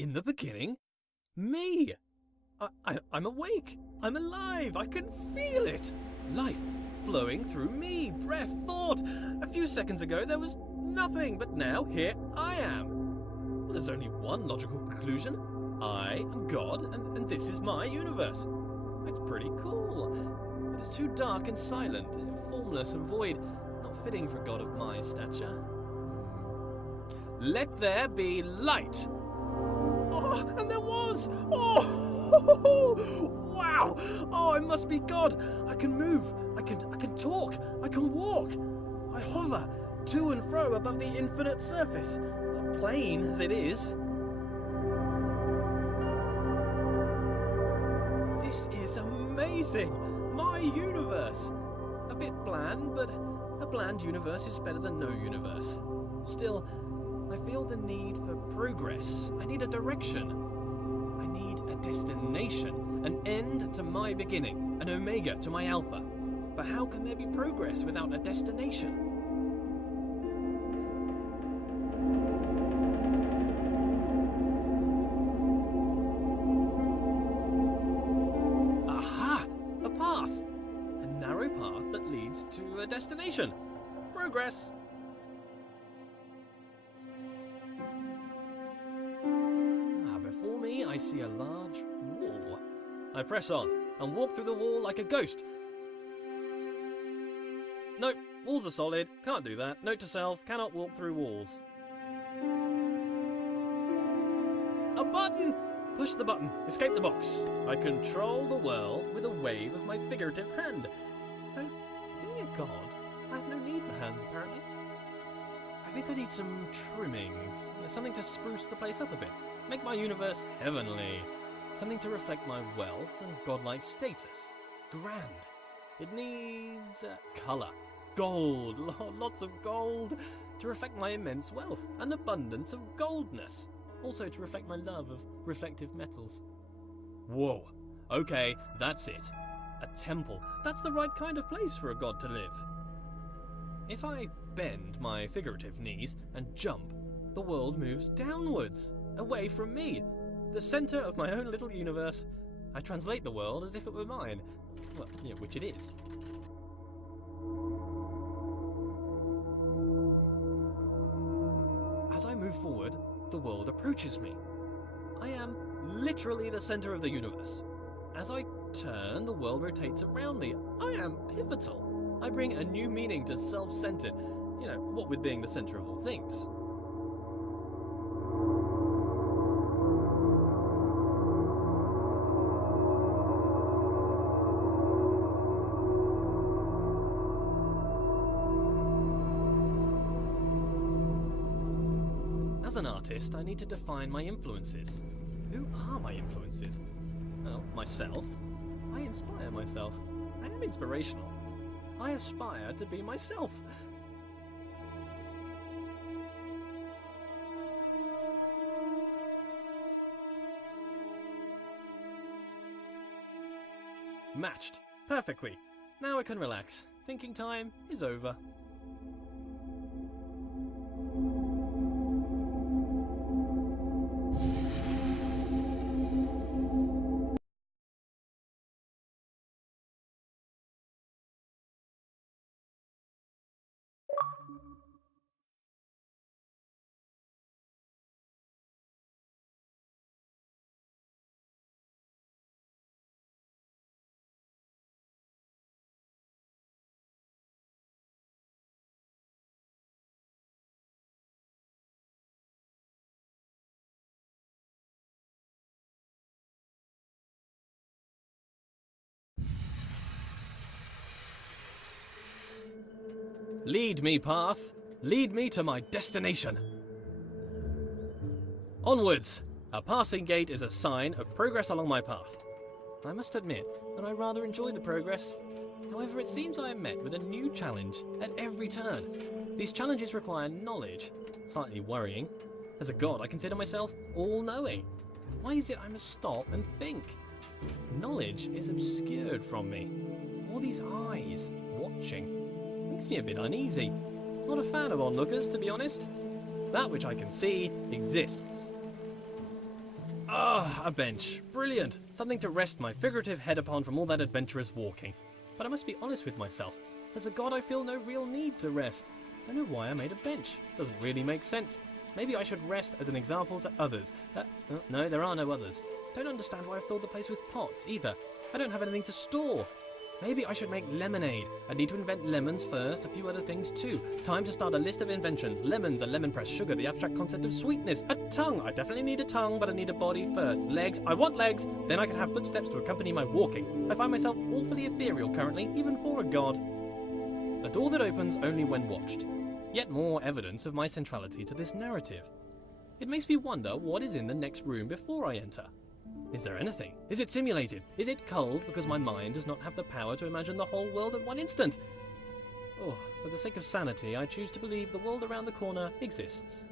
In the beginning, me. I'm awake. I'm alive. I can feel it. Life flowing through me. Breath, thought. A few seconds ago, there was nothing, but now here I am. Well, there's only one logical conclusion. I am God, and this is my universe. It's pretty cool, but it's too dark and silent, formless and void, not fitting for a god of my stature. Let there be light. Oh, and there was! Oh! Wow! Oh, I must be God! I can move, I can talk, I can walk. I hover to and fro above the infinite surface, plain as it is. This is amazing! My universe! A bit bland, but a bland universe is better than no universe. Still, I feel the need for progress. I need a direction. I need a destination, an end to my beginning, an omega to my alpha. For how can there be progress without a destination? Aha! A path! A narrow path that leads to a destination. Progress! Before me, I see a large wall. I press on and walk through the wall like a ghost. Nope, walls are solid, can't do that. Note to self, cannot walk through walls. A button! Push the button, escape the box. I control the world with a wave of my figurative hand. Though, being a god, I have no need for hands apparently. I think I need some trimmings, something to spruce the place up a bit. Make my universe heavenly. Something to reflect my wealth and godlike status. Grand. It needs colour. Gold. Lots of gold. To reflect my immense wealth. An abundance of goldness. Also to reflect my love of reflective metals. Whoa. Okay, that's it. A temple. That's the right kind of place for a god to live. If I bend my figurative knees and jump, the world moves downwards. Away from me, the centre of my own little universe. I translate the world as if it were mine. Well, yeah, which it is. As I move forward, the world approaches me. I am literally the centre of the universe. As I turn, the world rotates around me. I am pivotal. I bring a new meaning to self-centred. You know, what with being the centre of all things. As an artist, I need to define my influences. Who are my influences? Well, myself. I inspire myself. I am inspirational. I aspire to be myself. Matched. Perfectly. Now I can relax. Thinking time is over. Lead me, path. Lead me to my destination. Onwards. A passing gate is a sign of progress along my path. I must admit that I rather enjoy the progress. However, it seems I am met with a new challenge at every turn. These challenges require knowledge. Slightly worrying. As a god, I consider myself all-knowing. Why is it I must stop and think? Knowledge is obscured from me. All these eyes watching makes me a bit uneasy. Not a fan of onlookers, to be honest. That which I can see exists. Ah, a bench. Brilliant. Something to rest my figurative head upon from all that adventurous walking. But I must be honest with myself. As a god, I feel no real need to rest. Don't know why I made a bench. Doesn't really make sense. Maybe I should rest as an example to others. No, there are no others. Don't understand why I filled the place with pots, either. I don't have anything to store. Maybe I should make lemonade. I need to invent lemons first, a few other things too. Time to start a list of inventions. Lemons, a lemon press, sugar, the abstract concept of sweetness. A tongue. I definitely need a tongue, but I need a body first. Legs. I want legs. Then I can have footsteps to accompany my walking. I find myself awfully ethereal currently, even for a god. A door that opens only when watched. Yet more evidence of my centrality to this narrative. It makes me wonder what is in the next room before I enter. Is there anything? Is it simulated? Is it culled because my mind does not have the power to imagine the whole world at one instant? Oh, for the sake of sanity, I choose to believe the world around the corner exists.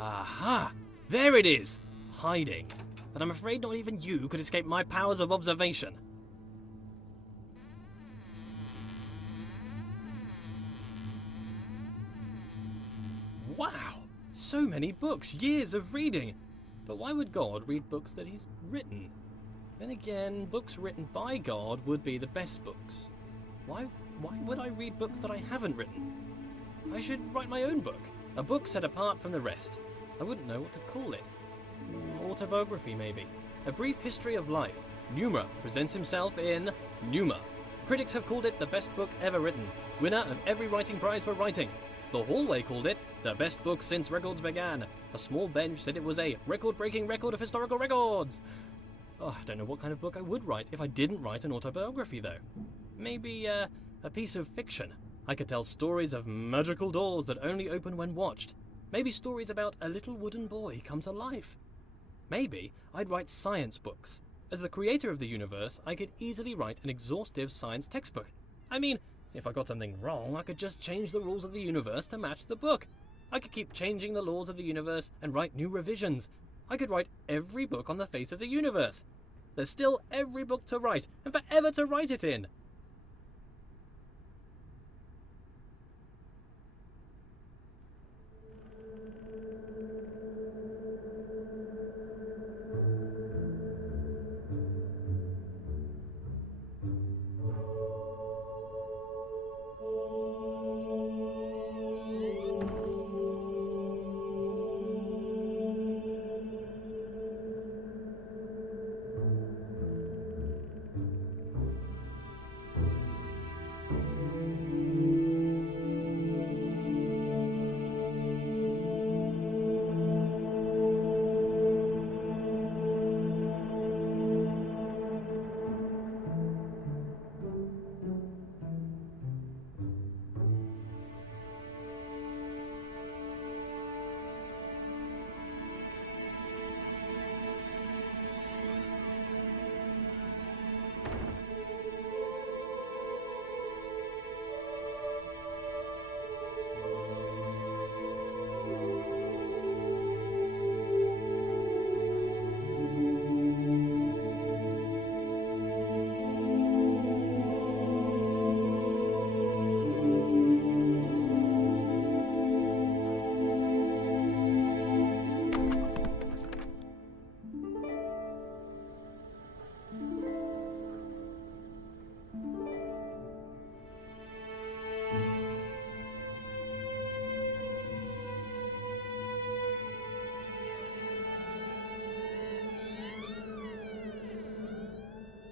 Aha! There it is! Hiding. But I'm afraid not even you could escape my powers of observation. Wow! So many books, years of reading! But why would God read books that he's written? Then again, books written by God would be the best books. Why would I read books that I haven't written? I should write my own book. A book set apart from the rest. I wouldn't know what to call it. Autobiography, maybe. A brief history of life. Pneuma presents himself in Pneuma. Critics have called it the best book ever written. Winner of every writing prize for writing. The Hallway called it the best book since records began. A small bench said it was a record-breaking record of historical records. Oh, I don't know what kind of book I would write if I didn't write an autobiography, though. Maybe a piece of fiction. I could tell stories of magical doors that only open when watched. Maybe stories about a little wooden boy come to life. Maybe I'd write science books. As the creator of the universe, I could easily write an exhaustive science textbook. I mean, if I got something wrong, I could just change the rules of the universe to match the book. I could keep changing the laws of the universe and write new revisions. I could write every book on the face of the universe. There's still every book to write, and forever to write it in.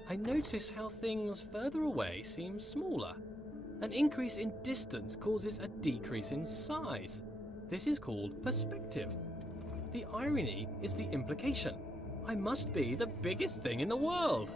I notice how things further away seem smaller. An increase in distance causes a decrease in size. This is called perspective. The irony is the implication. I must be the biggest thing in the world.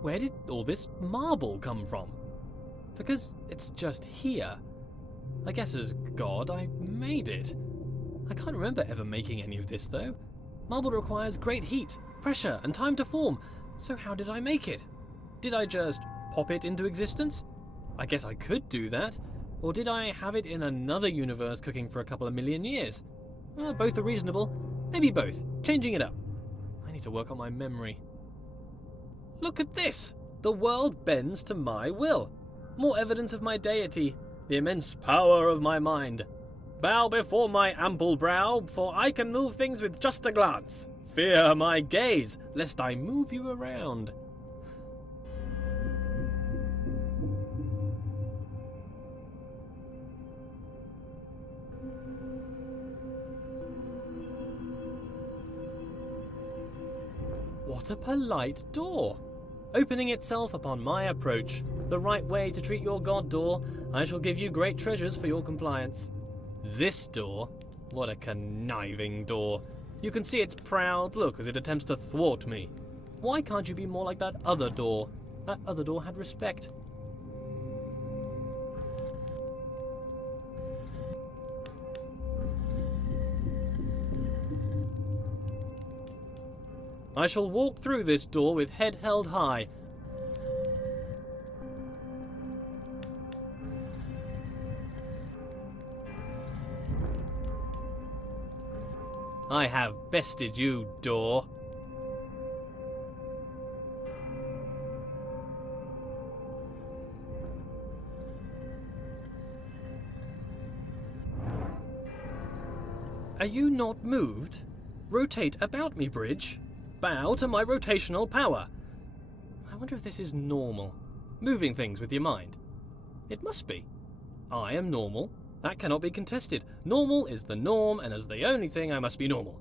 Where did all this marble come from? Because it's just here. I guess as God, I made it. I can't remember ever making any of this though. Marble requires great heat, pressure, and time to form, so how did I make it? Did I just pop it into existence? I guess I could do that. Or did I have it in another universe cooking for a couple of million years? Both are reasonable. Maybe both. Changing it up. I need to work on my memory. Look at this! The world bends to my will. More evidence of my deity, the immense power of my mind. Bow before my ample brow, for I can move things with just a glance. Fear my gaze, lest I move you around. What a polite door! Opening itself upon my approach. The right way to treat your god, door. I shall give you great treasures for your compliance. This door? What a conniving door. You can see its proud look as it attempts to thwart me. Why can't you be more like that other door? That other door had respect. I shall walk through this door with head held high. I have bested you, door. Are you not moved? Rotate about me, bridge. Bow to my rotational power. I wonder if this is normal. Moving things with your mind. It must be. I am normal. That cannot be contested. Normal is the norm, and as the only thing, I must be normal.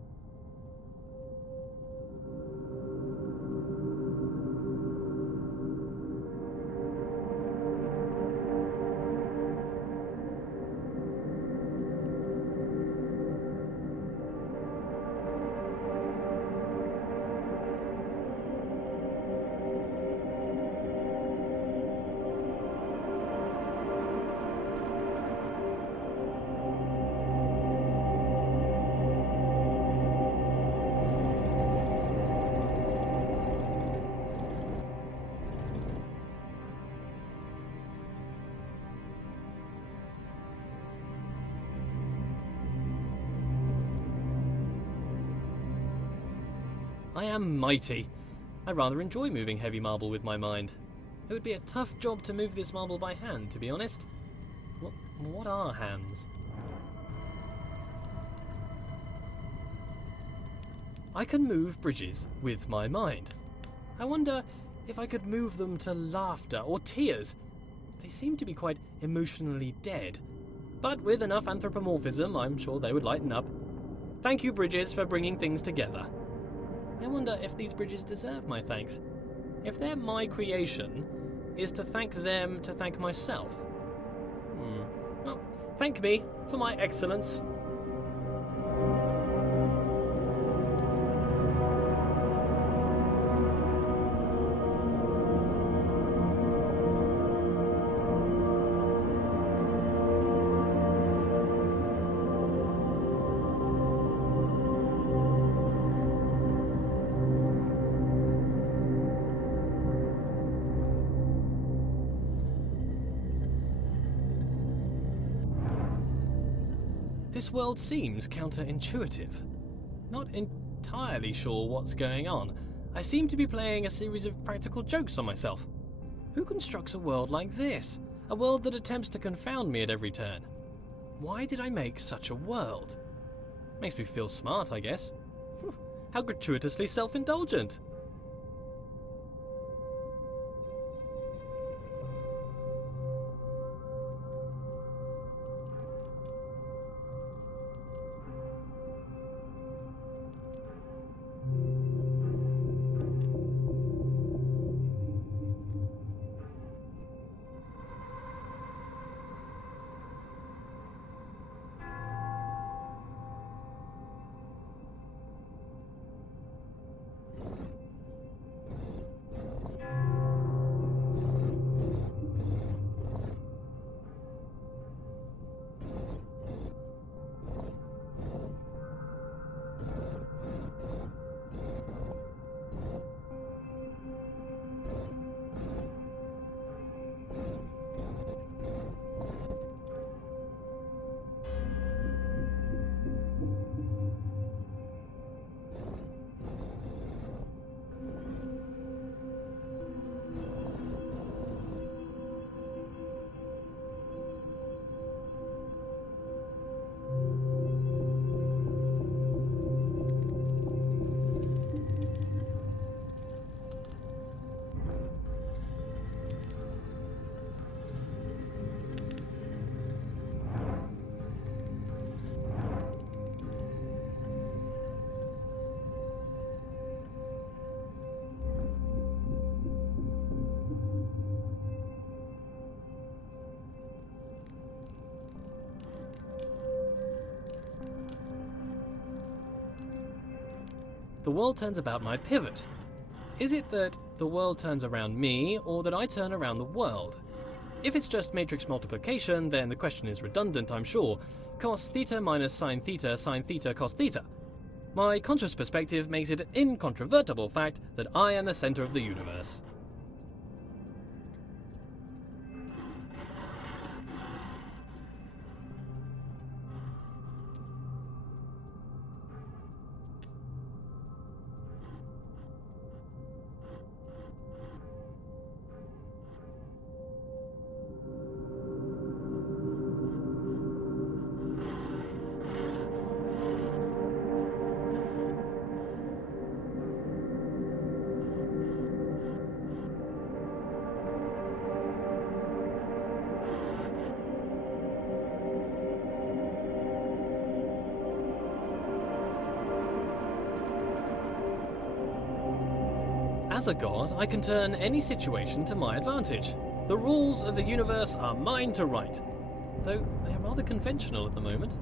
I am mighty. I rather enjoy moving heavy marble with my mind. It would be a tough job to move this marble by hand, to be honest. What are hands? I can move bridges with my mind. I wonder if I could move them to laughter or tears. They seem to be quite emotionally dead. But with enough anthropomorphism, I'm sure they would lighten up. Thank you, bridges, for bringing things together. I wonder if these bridges deserve my thanks. If they're my creation, is to thank them to thank myself? Well, thank me for my excellence. This world seems counterintuitive. Not entirely sure what's going on. I seem to be playing a series of practical jokes on myself. Who constructs a world like this? A world that attempts to confound me at every turn? Why did I make such a world? Makes me feel smart, I guess. How gratuitously self-indulgent. The world turns about my pivot. Is it that the world turns around me, or that I turn around the world? If it's just matrix multiplication, then the question is redundant, I'm sure. Cos theta minus sine theta, cos theta. My conscious perspective makes it an incontrovertible fact that I am the center of the universe. As a god, I can turn any situation to my advantage. The rules of the universe are mine to write, though they are rather conventional at the moment.